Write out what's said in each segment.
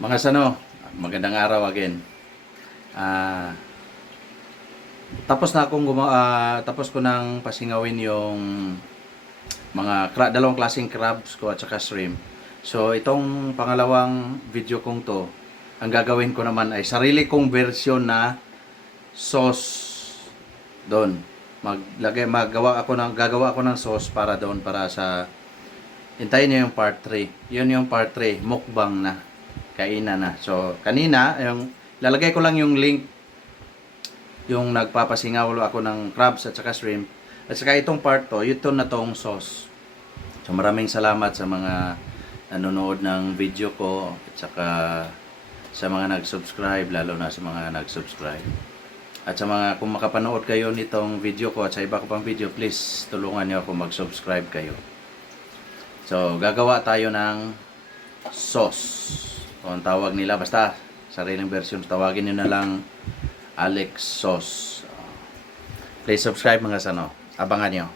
Mga sano, magandang araw again. Ah, tapos ko nang pasingawin yung dalawang klaseng crabs ko at saka shrimp. So itong pangalawang video kong to, ang gagawin ko naman ay sarili kong version na sauce doon. Gagawa ako ng sauce para doon para sa hintayin niyo yung part 3. Yun yung part 3, mukbang na. Kainan na. So, kanina, lalagay ko lang yung link yung nagpapasingaw ako ng crabs at saka shrimp. At saka itong part to, ito na tong sauce. So, maraming salamat sa mga nanonood ng video ko at saka sa mga nag-subscribe, lalo na sa mga nag-subscribe. At sa mga, kung makapanood kayo nitong video ko at sa iba ko pang video, please tulungan niyo ako mag-subscribe kayo. So, gagawa tayo ng sauce. O ang tawag nila, basta sariling version, tawagin nyo na lang Alex Sauce. Please subscribe mga sano. Abangan nyo.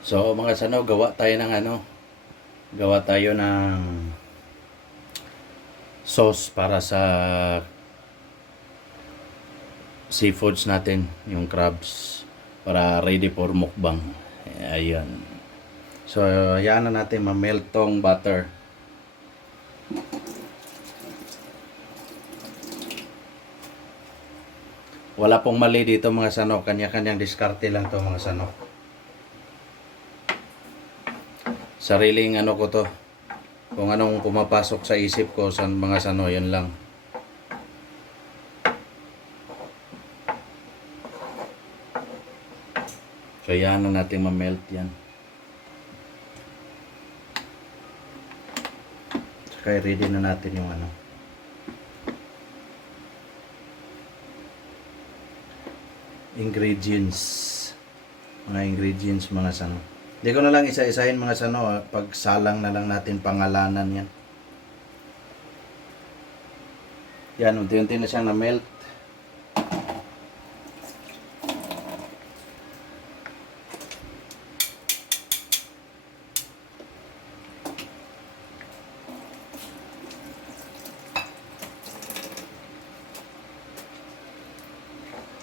So mga sano, gawa tayo ng sauce para sa seafoods natin, yung crabs, para ready for mukbang. Ayan. So, hayaan na natin ma-melt tong butter. Wala pong mali dito mga sano, kanya-kanyang diskarte lang to mga sano. Sariling ko to. Kung anong pumapasok sa isip ko sa mga sano, yun lang. So, yan na natin ma-melt yan. Kaya ready na natin yung ingredients. Mga ingredients mga sano. Hindi ko na lang isa-isahin mga sano. Pagsalang na lang natin pangalanan yan. Yan, unti-unti na siyang na-melt.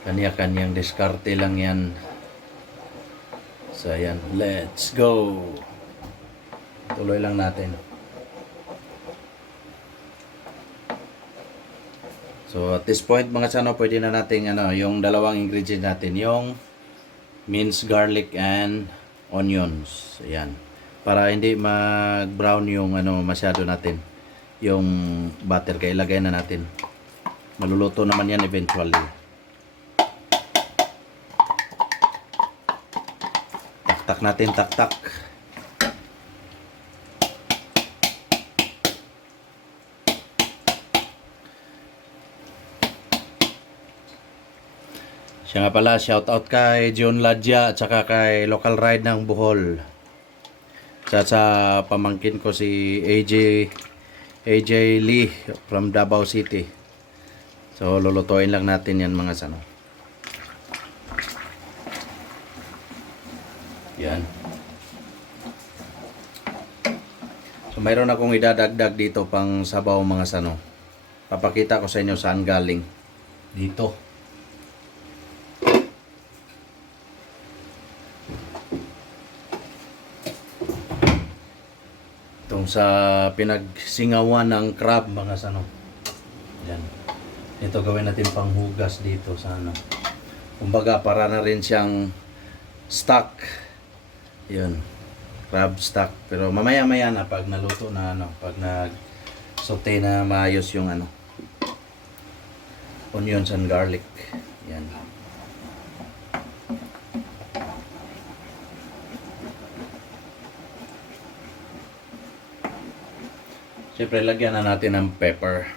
Kanya-kanyang diskarte lang yan. So, ayan. Let's go! Tuloy lang natin. So, at this point, mga sano, pwede na natin, yung dalawang ingredient natin. Yung minced garlic and onions. Ayan. Para hindi mag-brown yung, masyado natin. Yung butter, kaya ilagay na natin. Maluluto naman yan eventually. Tak natin, tak. Siya nga pala, shout out kay John Ladja at saka kay Local Ride ng Bohol. Sa pamangkin ko si AJ Lee from Davao City. So lulutuin lang natin yan mga sano. Yan. So mayroon akong idadagdag dito pang sabaw mga sano. Papakita ko sa inyo saan galing. Dito. Itong sa pinagsingawan ng crab mga sano. Yan. Ito gawin natin panghugas dito sa kumbaga para na rin siyang stock. Yun, crab stock. Pero mamaya-maya na pag naluto na pag nag-saute na maayos yung onions and garlic. Yan. Siyempre, lagyan na natin ng pepper.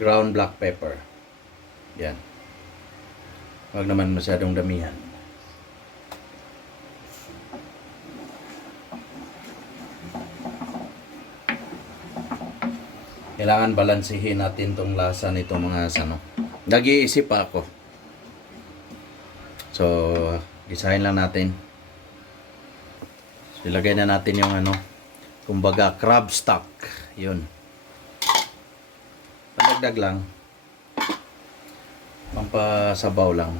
Ground black pepper. Yan. Huwag naman masyadong damihan. Kailangan balansihin natin tong lasa nito mga sano. Nag-iisip pa ako. So, gisahin lang natin. So, ilagay na natin yung kumbaga crab stock. Yun. Pandagdag lang. Pampasabaw lang.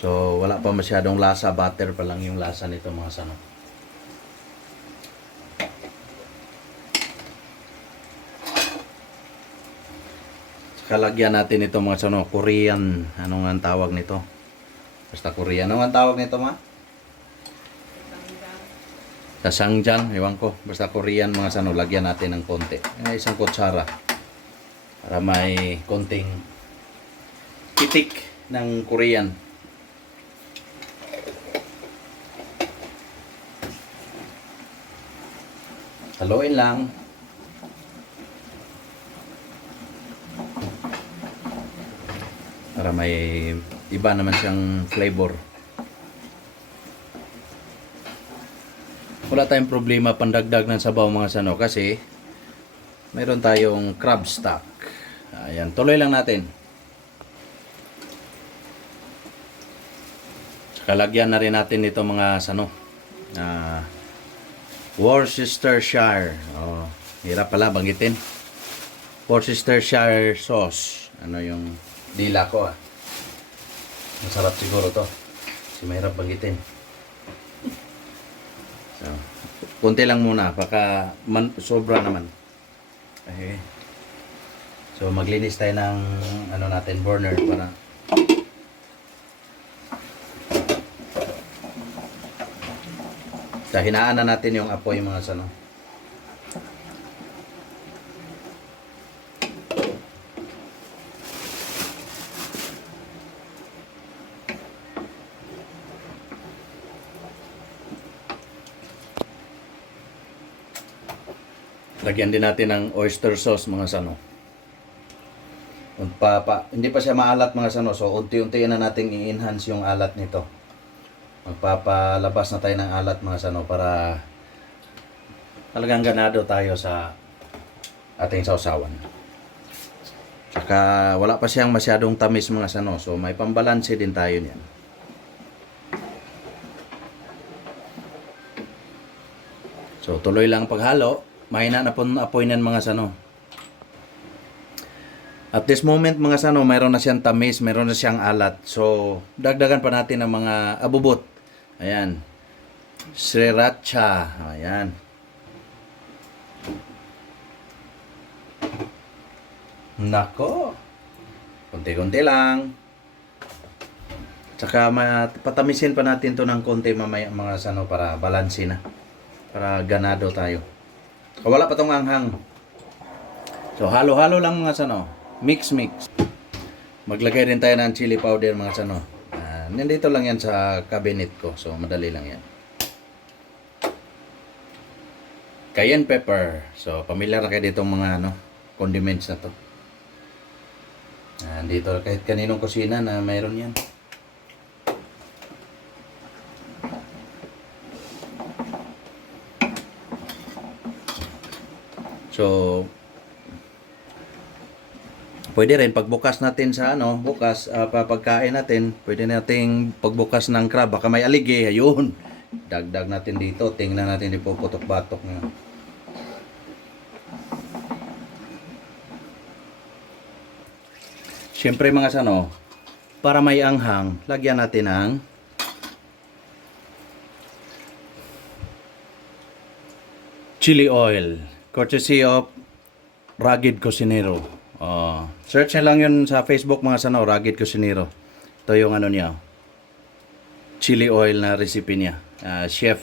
So, wala pa masyadong lasa. Butter pa lang yung lasa nito mga sano. Kalagyan natin ito mga sano, Korean. Ano nga ang tawag nito? Basta Korean. Ano nga ang tawag nito ma? Sasangjan, ewan ko. Basta Korean mga sano, lagyan natin ng konti. Isang kutsara. Para may konting itik ng Korean. Haluin lang. Para may iba naman siyang flavor. Wala tayong problema pandagdag ng sabaw mga sano kasi mayroon tayong crab stock. Ayan, tuloy lang natin. Kalagyan na rin natin ito mga sano. Worcestershire. Oh, hirap pala banggitin. Worcestershire sauce. Ano yung dila ko ah. Masarap siguro to. Kasi mahirap banggitin. So, kunti lang muna. Baka sobra naman. Okay. So, maglinis tayo ng ano natin, burner para hinaan na natin yung apoy mga sano. Lagyan din natin ng oyster sauce mga sano. Hindi pa siya maalat mga sano. So unti-unti na nating i-enhance yung alat nito. Magpapalabas na tayo ng alat mga sano para talagang ganado tayo sa ating sausawan. Saka wala pa siyang masyadong tamis mga sano. So may pambalanse din tayo niyan. So tuloy lang paghalo. Mahina na po apoy ng mga sano. At this moment mga sano, mayroon na siyang tamis, mayroon na siyang alat. So dagdagan pa natin ng mga abubot. Ayan. Sriracha. Ayan. Nako. Konti-konti lang. Tsaka patamisin pa natin to ng konti mamaya mga sano para balanse na. Para ganado tayo. Wala pa tong anghang. So halo-halo lang mga sano. Mix. Maglagay rin tayo ng chili powder mga sano. Nandito lang yan sa cabinet ko. So madali lang yan. Cayenne pepper. So pamilyar na kayo ditong mga condiments na to. Dito kahit kaninong kusina na mayroon yan. So pwede rin pagbukas natin sa bukas pagkain natin, pwede nating pagbukas ng crab, baka may aligi, ayun. Dagdag natin dito, tingnan natin ipuputok-batok nga. Siyempre mga sano, para may anghang, lagyan natin ng chili oil, courtesy of Rugged Cocinero. Search nyo lang yun sa Facebook mga sano, Rugged Cocinero. Ito yung niya, chili oil na recipe niya. Chef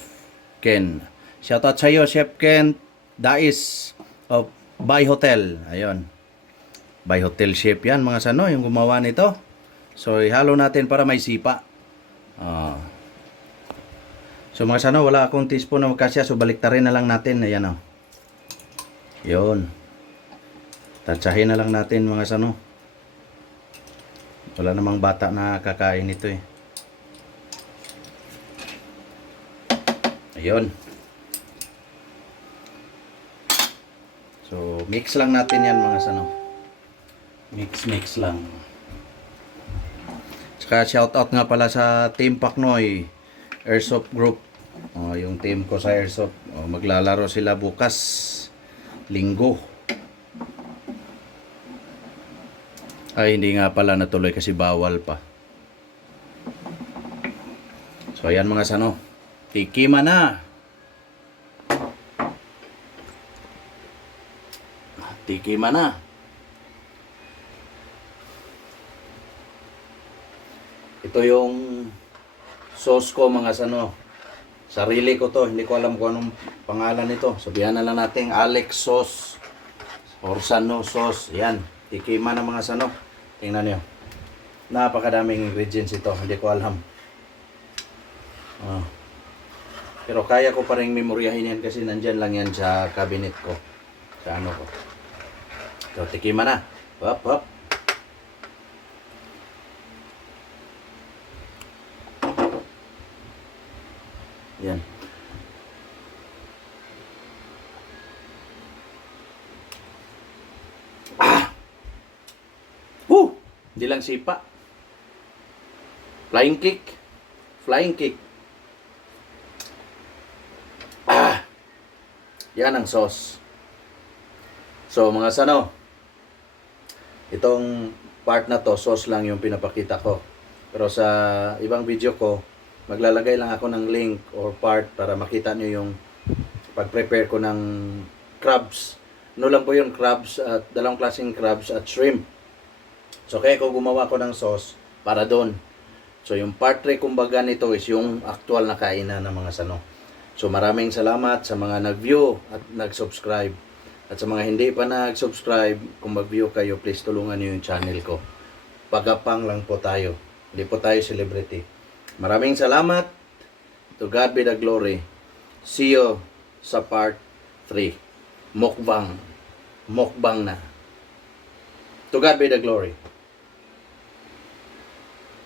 Ken. Shoutout sa iyo, Chef Ken Dais of Bay Hotel. Ayun. Bay Hotel Chef yan mga sano, yung gumawa nito. So ihalo natin para may sipa. So mga sano, wala akong teaspoon na magkasya, so baliktarin na lang natin. Ayan Yun. Tatsahin na lang natin mga sano. Wala namang bata na kakain ito eh. Ayun. So mix lang natin yan mga sano. Mix lang. Saka shoutout nga pala sa Team Paknoy Airsoft Group. Yung team ko sa Airsoft. Maglalaro sila bukas, Linggo. Ay, hindi nga pala natuloy kasi bawal pa. So, ayan mga sano. Tikima na. Tikima na. Ito yung sauce ko mga sano. Sarili ko to. Hindi ko alam kung anong pangalan nito. Sabihan na lang natin Alex sauce. Or Sano sauce. Yan. Tikima na mga sano. Tingnan nyo. Napakadaming ingredients ito. Hindi ko alam. Pero kaya ko pa rin memoryahin yan kasi nandyan lang yan sa cabinet ko. Sa ano ko. So, tikima na. Hop, hop. Yan. Hindi lang sipa. Flying kick. Flying kick. Yan ang sauce. So mga sano, itong part na to, sauce lang yung pinapakita ko. Pero sa ibang video ko, maglalagay lang ako ng link or part para makita nyo yung pag-prepare ko ng crabs. Ano lang po yung crabs at dalawang klaseng crabs at shrimp. So kaya ko gumawa ko ng sauce para doon. So yung part 3 kumbaga nito is yung actual na kainan ng mga sano. So maraming salamat sa mga nag-view at nag-subscribe. At sa mga hindi pa nag-subscribe, kung mag-view kayo, please tulungan niyo yung channel ko. Pagapang lang po tayo. Hindi po tayo celebrity. Maraming salamat. To God be the glory. See you sa part 3. Mukbang. Mukbang na. To God be the glory.